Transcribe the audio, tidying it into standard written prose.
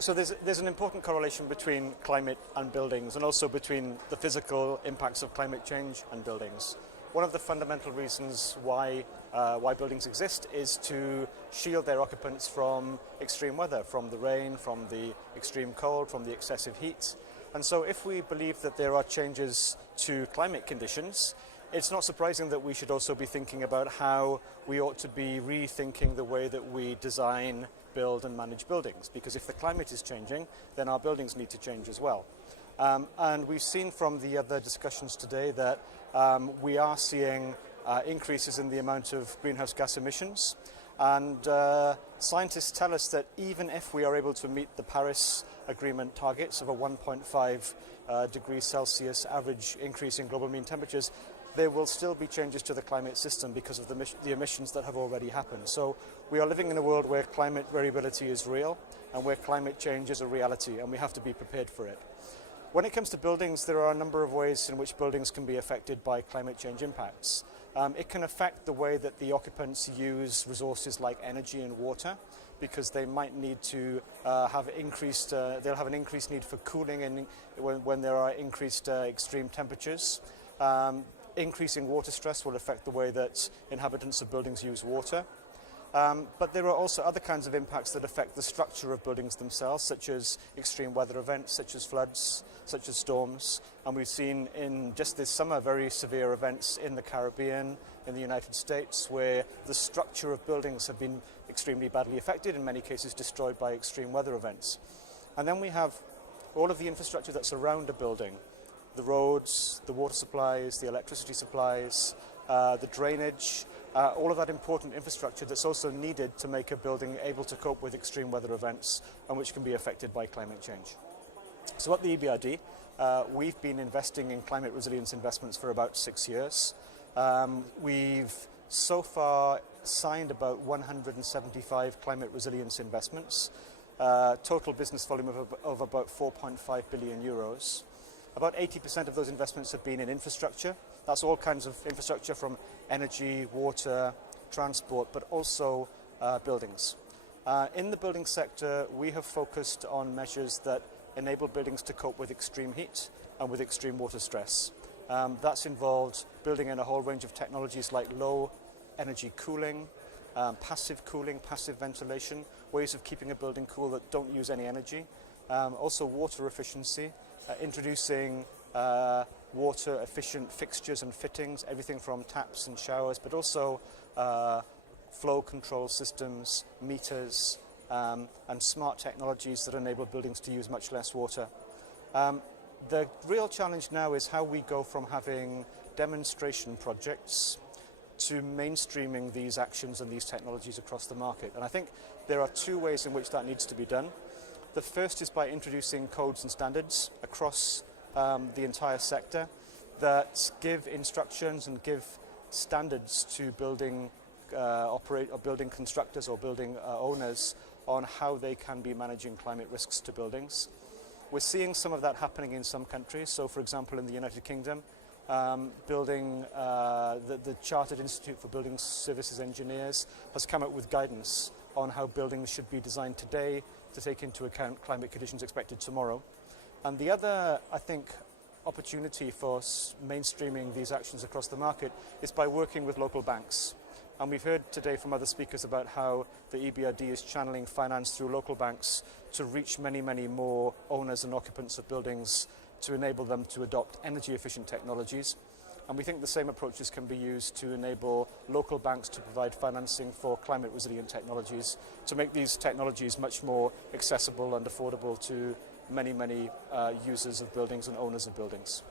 So there's an important correlation between climate and buildings, and also between the physical impacts of climate change and buildings. One of the fundamental reasons why buildings exist is to shield their occupants from extreme weather, from the rain, from the extreme cold, from the excessive heat. And so if we believe that there are changes to climate conditions, it's not surprising that we should also be thinking about how we ought to be rethinking the way that we design, build and manage buildings. Because if the climate is changing, then our buildings need to change as well. And we've seen from the other discussions today that we are seeing increases in the amount of greenhouse gas emissions. And scientists tell us that even if we are able to meet the Paris Agreement targets of a 1.5 degrees Celsius average increase in global mean temperatures, there will still be changes to the climate system because of the emissions that have already happened. So we are living in a world where climate variability is real and where climate change is a reality, and we have to be prepared for it. When it comes to buildings, there are a number of ways in which buildings can be affected by climate change impacts. It can affect the way that the occupants use resources like energy and water, because they might need to have increased, they'll have an increased need for cooling when there are increased extreme temperatures. Increasing water stress will affect the way that inhabitants of buildings use water. But there are also other kinds of impacts that affect the structure of buildings themselves, such as extreme weather events, such as floods, such as storms. And we've seen in just this summer very severe events in the Caribbean, in the United States, where the structure of buildings have been extremely badly affected, in many cases destroyed by extreme weather events. And then we have all of the infrastructure that's around a building. The roads, the water supplies, the electricity supplies, the drainage, all of that important infrastructure that's also needed to make a building able to cope with extreme weather events and which can be affected by climate change. So at the EBRD, we've been investing in climate resilience investments for about 6 years. We've so far signed about 175 climate resilience investments, total business volume of about 4.5 billion euros. About 80% of those investments have been in infrastructure. That's all kinds of infrastructure from energy, water, transport, but also buildings. In the building sector, we have focused on measures that enable buildings to cope with extreme heat and with extreme water stress. That's involved building in a whole range of technologies like low energy cooling, passive ventilation, ways of keeping a building cool that don't use any energy, also water efficiency, introducing water efficient fixtures and fittings, everything from taps and showers, but also flow control systems, meters, and smart technologies that enable buildings to use much less water. The real challenge now is how we go from having demonstration projects to mainstreaming these actions and these technologies across the market. And I think there are two ways in which that needs to be done. The first is by introducing codes and standards across the entire sector that give instructions and give standards to building building constructors or building owners on how they can be managing climate risks to buildings. We're seeing some of that happening in some countries. So, for example, in the United Kingdom, the Chartered Institute for Building Services Engineers has come up with guidance on how buildings should be designed today to take into account climate conditions expected tomorrow. And the other, I think, opportunity for mainstreaming these actions across the market is by working with local banks. And we've heard today from other speakers about how the EBRD is channeling finance through local banks to reach many, many more owners and occupants of buildings to enable them to adopt energy efficient technologies. And we think the same approaches can be used to enable local banks to provide financing for climate resilient technologies, to make these technologies much more accessible and affordable to many, many users of buildings and owners of buildings.